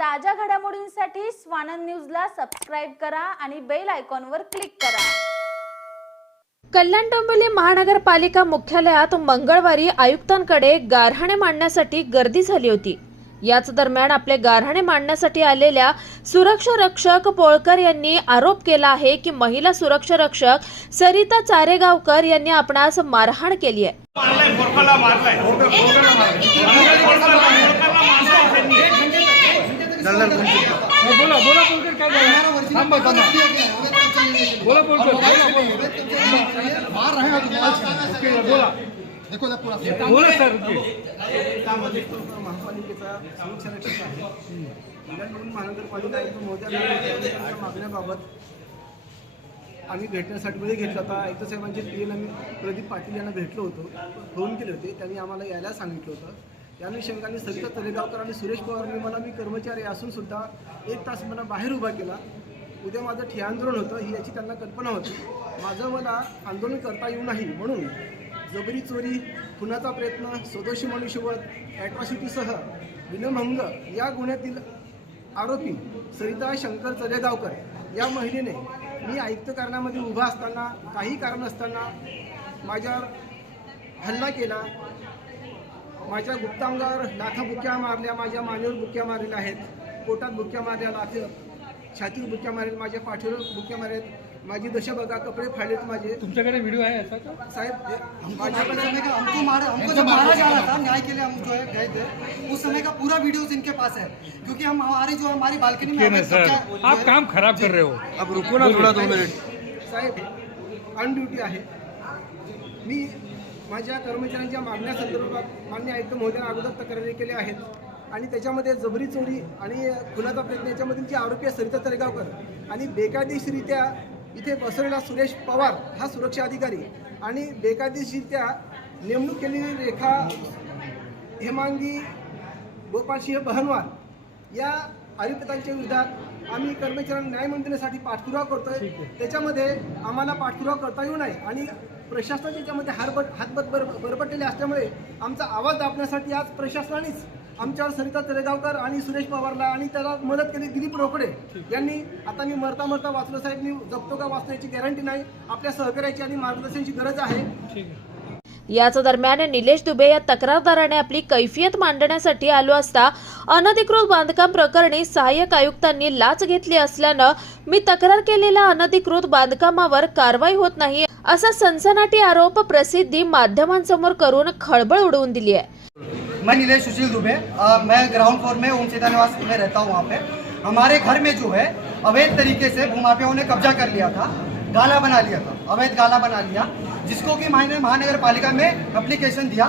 ताज्या घडामोडींसाठी स्वानंद न्यूजला सबस्क्राईब करा आणि बेल आयकॉनवर क्लिक करा. कल्याण डोंबिवली महानगरपालिका मुख्यालयात मंगळवारी आयुक्तांकडे गारहाणे मांडण्यासाठी गर्दी झाली होती. याच दरम्यान आपले गारहाणे मांडण्यासाठी आलेल्या सुरक्षा रक्षक पोळकर यांनी आरोप केला आहे की महिला सुरक्षा रक्षक सरिता चारेगावकर यांनी आपणास मारहाण केली आहे. मारलाय बोला बोला बोलकर काय. बोला बोलकर हैं सर. महापालिकेचा महानगरपालिका मागण्याबाबत आम्ही भेटण्यासाठी घेतला होता. आयुक्त साहेबांचे पी एन आम्ही प्रदीप पाटील यांना भेटलो होतो. फोन केले होते. त्यांनी आम्हाला यायला सांगितलं होतं. या अनुषंगाने सविता तलेगावकर आणि सुरेश पवार मला मी कर्मचारी असून सुद्धा एक तास मला बाहेर उभा केला. उद्या माझं ठे आंदोलन होतं ही याची त्यांना कल्पना होती. माझं मला आंदोलन करता येऊ नाही म्हणून जबरी चोरी खुनाचा प्रयत्न स्वदोषी मनुष्यवध ॲट्रॉसिटीसह विनमंग या गुन्ह्यातील आरोपी सरिता शंकर चलेगावकर या महिलेने मी आयुक्त कारणामध्ये उभा असताना काही कारण असताना माझ्यावर हल्ला केला. माझ्या गुप्तांगावर लाथा बुक्या मारल्या माझ्या मानेवर बुक्या मारलेल्या आहेत. पोटात बुक्या मारल्या लाथे छातीवर बुक्या मारेल माझ्या पाठीवर बुक्या मारेल. माझी दशा बघा कपडे फाडलेत माझे. तुमच्याकडे व्हिडिओ आहे का? साहेब हमको माझ्याकडे समय का? हमको मारा हमको जब मारा जा रहा था न्याय के लिए हम जो है गए थे उस समय का पूरा वीडियोस इनके पास है. क्योंकि हम हमारी जो हमारी बालकनी में सर। आप काम खराब कर रहे हो। अब रुको ना थोड़ा दो मिनिट। साहेब ऑन ड्युटी आहे. मी माझ्या कर्मचाऱ्यांच्या मागण्या संदर्भात मान्य आयुक्त महोदयांना अगोदर तक्रारी केल्या आहेत. आणि त्याच्यामध्ये जबरी चोरी आणि खुनाचा प्रयत्न याच्यामधील जे आरोपी आहे सरिता तरेगावकर आणि बेकायदेशीरित्या इथे बसवलेला सुरेश पवार हा सुरक्षा अधिकारी आणि बेकायदेशीरित्या नेमणूक केलेली रेखा हेमांगी गोपालसिंह बहनवाल या आयुक्तांच्या विरोधात आम्ही कर्मचाऱ्यांना न्याय मंदिरासाठी पाठपुरावा करतोय. त्याच्यामध्ये आम्हाला पाठपुरावा करता येऊ नये आणि प्रशासनाच्या याच्यामध्ये हारबट हातबत बर बरबटलेले असल्यामुळे आमचा आवाज दाबण्यासाठी आज प्रशासनानेच आमच्यावर सरिता तरेगावकर आणि सुरेश पवारला आणि त्याला मदत केली दिलीप रोकडे यांनी. आता मी मरता मरता वाचलो साहेब मी जगतो का वाचण्याची गॅरंटी नाही. आपल्या सहकार्याची आणि मार्गदर्शनाची गरज आहे. याच दरम्यान निलेश दुबे या तक्रारदाराने आपली कैफियत मांडण्यासाठी आलो असता अनधिकृत बांधकाम प्रकरणी सहाय्यक आयुक्तांनी लाच घेतली असल्यानं मी तक्रार केलेल्या अनधिकृत बांधकामावर कारवाई होत नाही असा सनसनाटी आरोप प्रसिद्धी माध्यमांसमोर करून खळबळ उडवून दिली आहे. मैं नीलेश सुशील दुबे आ, मैं ग्राउंड फ्लोर में ओम सीता निवास में रहता हूँ वहाँ पे। हमारे घर में जो है अवैध तरीके से भूमाफियाओं ने कब्जा कर लिया था गाला बना लिया था अवैध गाला बना लिया। जिसको कि मैंने महानगर पालिका में अप्लीकेशन दिया।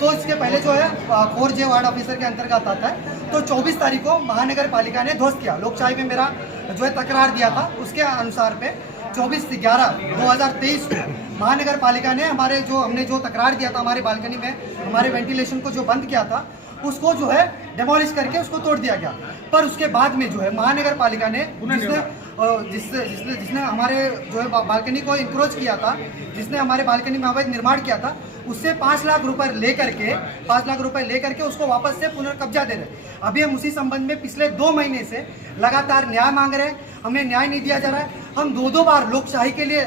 तो इसके पहले जो है फोर जे वार्ड ऑफिसर के अंतर्गत आता है। तो 24 तारीख को महानगर पालिका ने ध्वस्त किया। लोकशाही में मेरा जो है तकरार दिया था उसके अनुसार पे 24 ग्यारह 2023 को महानगर पालिका ने हमारे जो हमने जो तकरार दिया था हमारे बालकनी में हमारे वेंटिलेशन को जो बंद किया था उसको जो है डेमोलिश करके उसको तोड़ दिया गया। पर उसके बाद में जो है महानगर पालिका ने जिसने अ, जिससे जिसने जिसने हमारे जो है बालकनी को इंक्रोच किया था जिसने हमारे बालकनी में अवैध निर्माण किया था उससे पाँच लाख रुपए लेकर के पाँच लाख रुपए लेकर के उसको वापस से पुनर्कब्जा दे रहे अभी हम उसी संबंध में पिछले दो महीने से लगातार न्याय मांग रहे हैं हमें न्याय नहीं दिया जा रहा है। हम दो दो बार लोकशाही के लिए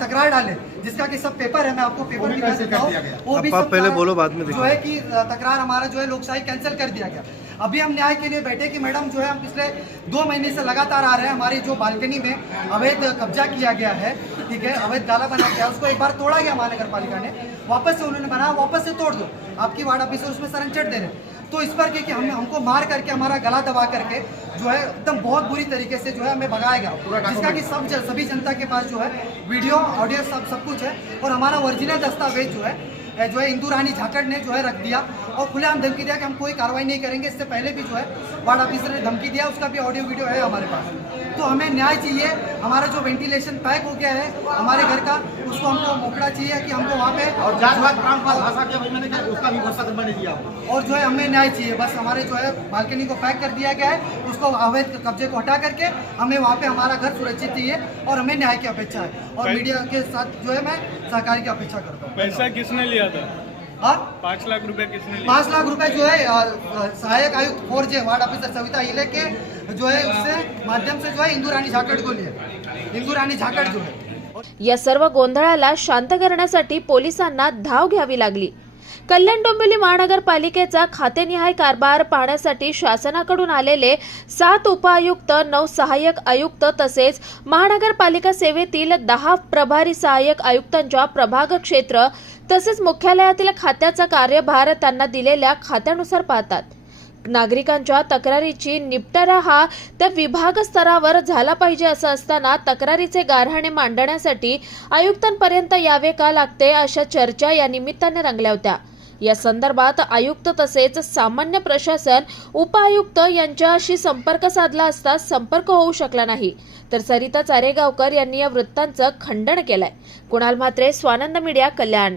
तकरार डाले जिसका कि सब पेपर है मैं आपको पेपर दिखा देता हूँ वो भी सब पहले बोलो, बाद में जो है कि तकरार हमारा जो है लोकशाही कैंसिल कर दिया गया। अभी हम न्याय के लिए बैठे कि मैडम जो है हम पिछले दो महीने से लगातार आ रहे हैं हमारी जो बालकनी में अवैध कब्जा किया गया है ठीक है अवैध गाला बना गया उसको एक बार तोड़ा गया महानगर पालिका ने वापस से उन्होंने बनाया वापस से तोड़ दो आपकी वार्ड ऑफिसर उसमें सरंचट दे रहे हैं। तो इस पर कि हम हमको मार करके हमारा गला दबा करके जो है एकदम बहुत बुरी तरीके से जो है हमें भगाया गया जिसका कि सब सभी जनता के पास जो है वीडियो ऑडियो सब सब कुछ है और हमारा ओरिजिनल दस्तावेज़ जो है जो है इंदू रानी झाकड़ ने जो है रख दिया और खुलेआम धमकी दिया कि हम कोई कार्रवाई नहीं करेंगे इससे पहले भी जो है वार्ड ऑफिसर ने धमकी दिया उसका भी ऑडियो वीडियो है हमारे पास। तो हमें न्याय चाहिए हमारा जो वेंटिलेशन पैक हो गया है हमारे घर का उसको हमको मोकड़ा चाहिए कि हमको वहाँ पे और भाषा के भाई मैंने क्या उसका भी मैंने दिया और जो है हमें न्याय चाहिए बस हमारे जो है बालकनी को पैक कर दिया गया है उसको अवैध कब्जे को हटा करके हमें वहाँ पे हमारा घर सुरक्षित चाहिए और हमें न्याय की अपेक्षा है। और मीडिया के साथ जो है मैं सहकारी की अपेक्षा करता हूँ। पैसा किसने लिया था? पाँच लाख रुपए किसने लिए? पाँच लाख रुपए जो है सहायक आयुक्त फोर जे वार्ड ऑफिसर सविता हिले के जो है उससे माध्यम से जो है इंदू रानी झाकड़ को लिए। इंदू रानी झाकड़ जो है। या सर्व गोंधळाला शांत करण्यासाठी पोलिसांना धाव घ्यावी लागली. कल्याण डोंबिवली महानगरपालिकेचा खातेनिहाय कारभार पाहण्यासाठी शासनाकडून आलेले सात उपआयुक्त नऊ सहाय्यक आयुक्त तसेच महानगरपालिका सेवेतील दहा प्रभारी सहाय्यक आयुक्तांच्या प्रभाग क्षेत्र तसेच मुख्यालयातील खात्याचा कार्यभार त्यांना दिलेल्या खात्यानुसार पाहतात. नागरिकांच्या तक्रारीची निपटारा हा त्या विभाग स्तरावर झाला पाहिजे असं असताना तक्रारीचे गारहाणे मांडण्यासाठी आयुक्तांपर्यंत यावे का लागते अशा चर्चा या निमित्ताने रंगल्या होत्या. या संदर्भात आयुक्त तसेच सामान्य प्रशासन उपआयुक्त यांच्याशी संपर्क साधला असता संपर्क होऊ शकला नाही. तर सरिता चारेगावकर यांनी या वृत्तांचं खंडन केलंय. कुणाल म्हात्रे स्वानंद मीडिया कल्याण.